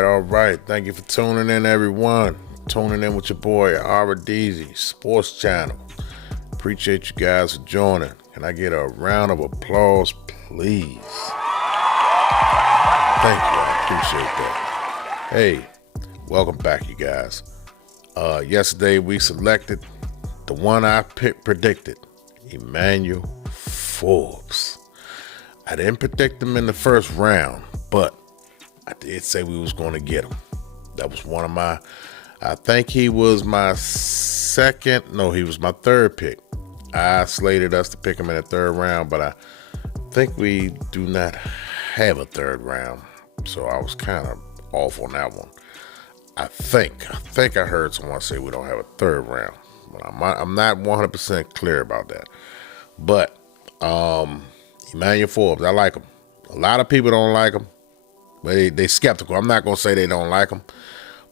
All right. Thank you for tuning in, everyone. Tuning in with your boy, Ara DZ, Sports Channel. Appreciate you guys for joining. Can I get a round of applause, please? Thank you. I appreciate that. Hey, welcome back, you guys. Yesterday, we selected the one I predicted, Emmanuel Forbes. I didn't predict him in the first round, but I did say we was going to get him. That was one of my, I think he was my he was my third pick. I slated us to pick him in the third round, but I think we do not have a third round. So I was kind of off on that one. I think I heard someone say we don't have a third round, but I'm not 100% clear about that. But Emmanuel Forbes, I like him. A lot of people don't like him. They skeptical. I'm not going to say they don't like him,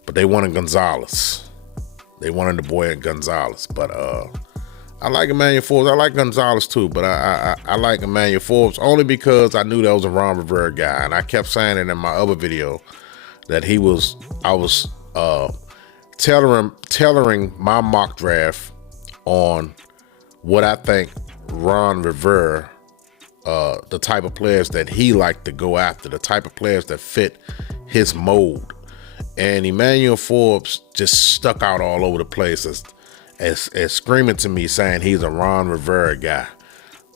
but they wanted Gonzalez. They wanted the boy at Gonzalez. But I like Emmanuel Forbes. I like Gonzalez too, but I like Emmanuel Forbes only because I knew that was a Ron Rivera guy. And I kept saying it in my other video that I was tailoring my mock draft on what I think Ron Rivera, the type of players that he liked to go after, the type of players that fit his mold. And Emmanuel Forbes just stuck out all over the place as screaming to me saying he's a Ron Rivera guy.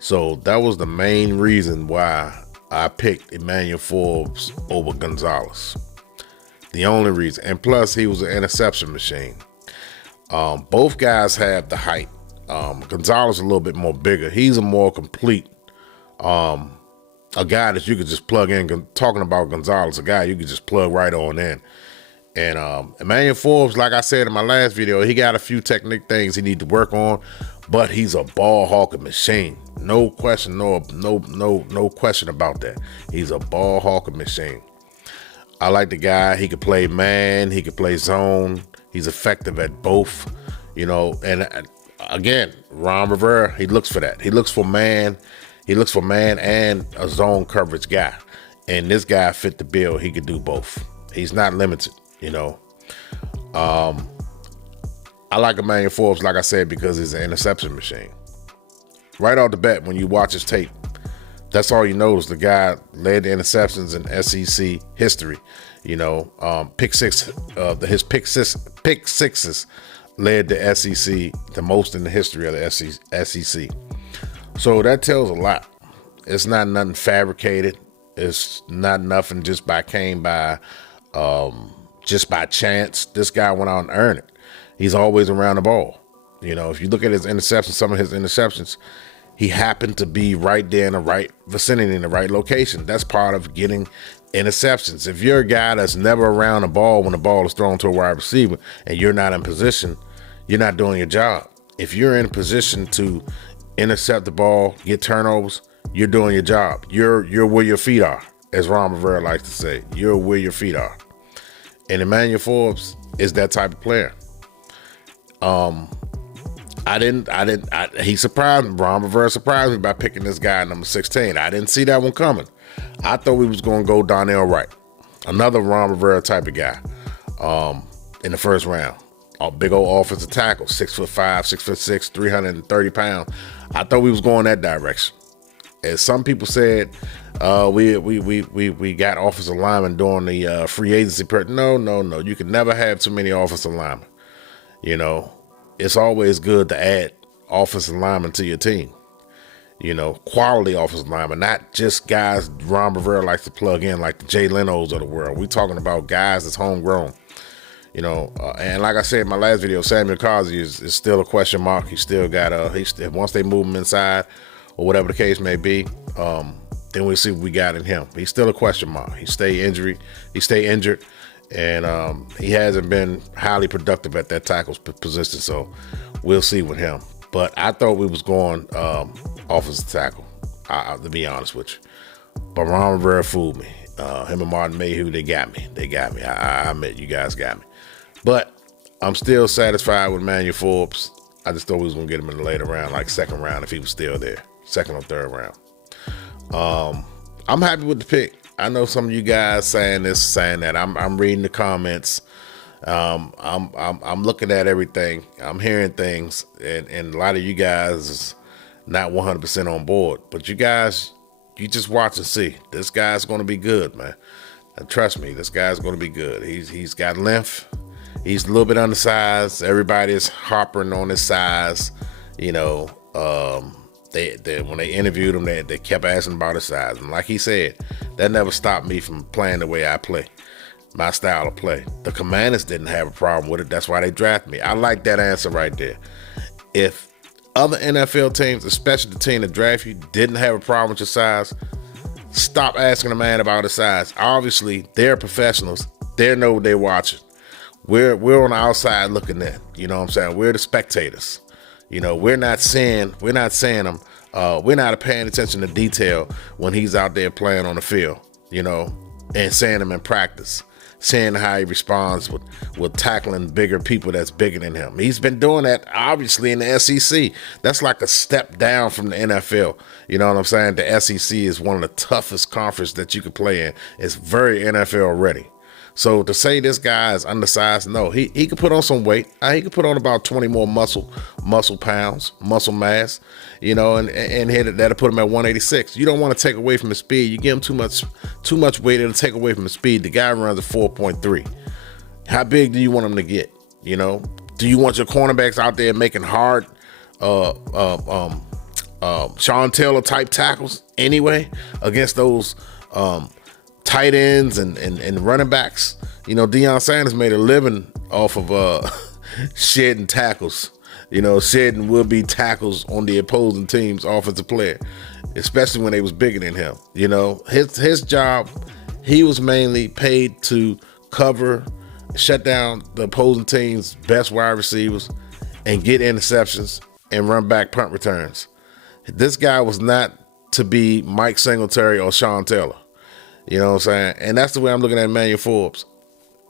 So that was the main reason why I picked Emmanuel Forbes over Gonzalez. The only reason. And plus, he was an interception machine. Both guys have the height. Gonzalez a little bit more bigger. He's a more complete a guy that you could just plug in. Talking about Gonzalez, a guy you could just plug right on in. And Emmanuel Forbes, like I said in my last video, he got a few technique things he need to work on, but he's a ball hawking machine. No question, no question about that. He's a ball hawking machine. I like the guy. He could play man, he could play zone. He's effective at both, and again, Ron Rivera, he looks for that. He looks for man and a zone coverage guy. And this guy fit the bill. He could do both. He's not limited, I like Emmanuel Forbes, like I said, because he's an interception machine. Right off the bat, when you watch his tape, that's all you notice. The guy led the interceptions in SEC history. His pick sixes led the SEC the most in the history of the SEC. So that tells a lot. It's not nothing fabricated. It's not nothing just by chance. This guy went out and earned it. He's always around the ball. If you look at his interceptions, some of his interceptions, he happened to be right there in the right vicinity, in the right location. That's part of getting interceptions. If you're a guy that's never around the ball when the ball is thrown to a wide receiver and you're not in position, you're not doing your job. If you're in a position to intercept the ball, get turnovers, you're doing your job. You're where your feet are, as Ron Rivera likes to say. You're where your feet are. And Emmanuel Forbes is that type of player. He surprised me. Ron Rivera surprised me by picking this guy at number 16. I didn't see that one coming. I thought we was going to go Donnell Wright, another Ron Rivera type of guy, in the first round. A big old offensive tackle, 6'5", 6'6", 330 pounds. I thought we was going that direction. As some people said, we got offensive linemen during the free agency. No. You can never have too many offensive linemen. It's always good to add offensive linemen to your team. Quality offensive linemen, not just guys Ron Rivera likes to plug in like the Jay Leno's of the world. We talking about guys that's homegrown. And like I said in my last video, Samuel Kazi is still a question mark. He still got once they move him inside or whatever the case may be, then we'll see what we got in him. He's still a question mark. He stay injured, and he hasn't been highly productive at that tackle position. So we'll see with him. But I thought we was going offensive tackle, to be honest with you. But Ron Rivera fooled me. Him and Martin Mayhew, they got me. I admit, you guys got me. But I'm still satisfied with Emmanuel Forbes. I just thought we was going to get him in the later round, like second round, if he was still there, second or third round. I'm happy with the pick. I know some of you guys saying this, saying that. I'm reading the comments. I'm looking at everything. I'm hearing things, and a lot of you guys is not 100% on board. But you guys, you just watch and see. This guy's going to be good, man. And trust me, this guy's going to be good. He's got length. He's a little bit undersized. Everybody's harping on his size. You know, they when they interviewed him, they kept asking about his size. And like he said, that never stopped me from playing the way I play, my style of play. The Commanders didn't have a problem with it. That's why they drafted me. I like that answer right there. If other NFL teams, especially the team that draft you, didn't have a problem with your size, stop asking a man about his size. Obviously, they're professionals. They know what they're watching. We're on the outside looking in. You know what I'm saying? We're the spectators. You know, we're not seeing them. We're not paying attention to detail when he's out there playing on the field, you know, and seeing him in practice, seeing how he responds with tackling bigger people that's bigger than him. He's been doing that, obviously, in the SEC. That's like a step down from the NFL. You know what I'm saying? The SEC is one of the toughest conferences that you could play in. It's very NFL ready. So to say this guy is undersized, no, he could put on some weight. He could put on about 20 more muscle pounds, muscle mass, you know, and that'll put him at 186. You don't want to take away from his speed. You give him too much weight, it'll take away from his speed. The guy runs a 4.3. How big do you want him to get? You know, do you want your cornerbacks out there making hard Sean Taylor type tackles anyway against those tight ends and running backs? You know, Deion Sanders made a living off of shedding tackles, you know, shedding would-be tackles on the opposing team's offensive player, especially when they was bigger than him. You know, his job, he was mainly paid to cover, shut down the opposing team's best wide receivers and get interceptions and run back punt returns. This guy was not to be Mike Singletary or Sean Taylor. You know what I'm saying? And that's the way I'm looking at Emmanuel Forbes.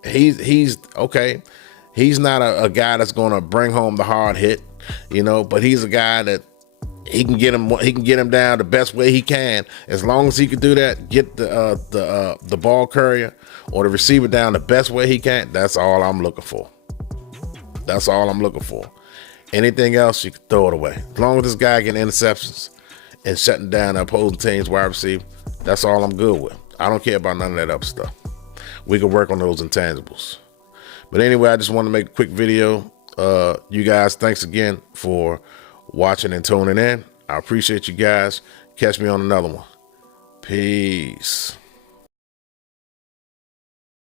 He's okay. He's not a guy that's going to bring home the hard hit, you know, but he's a guy that he can get him down the best way he can. As long as he can do that, get the ball carrier or the receiver down the best way he can. That's all I'm looking for. That's all I'm looking for. Anything else, you can throw it away. As long as this guy getting interceptions and shutting down the opposing team's wide receiver, that's all I'm good with. I don't care about none of that other stuff. We can work on those intangibles. But anyway, I just want to make a quick video. You guys, thanks again for watching and tuning in. I appreciate you guys. Catch me on another one. Peace.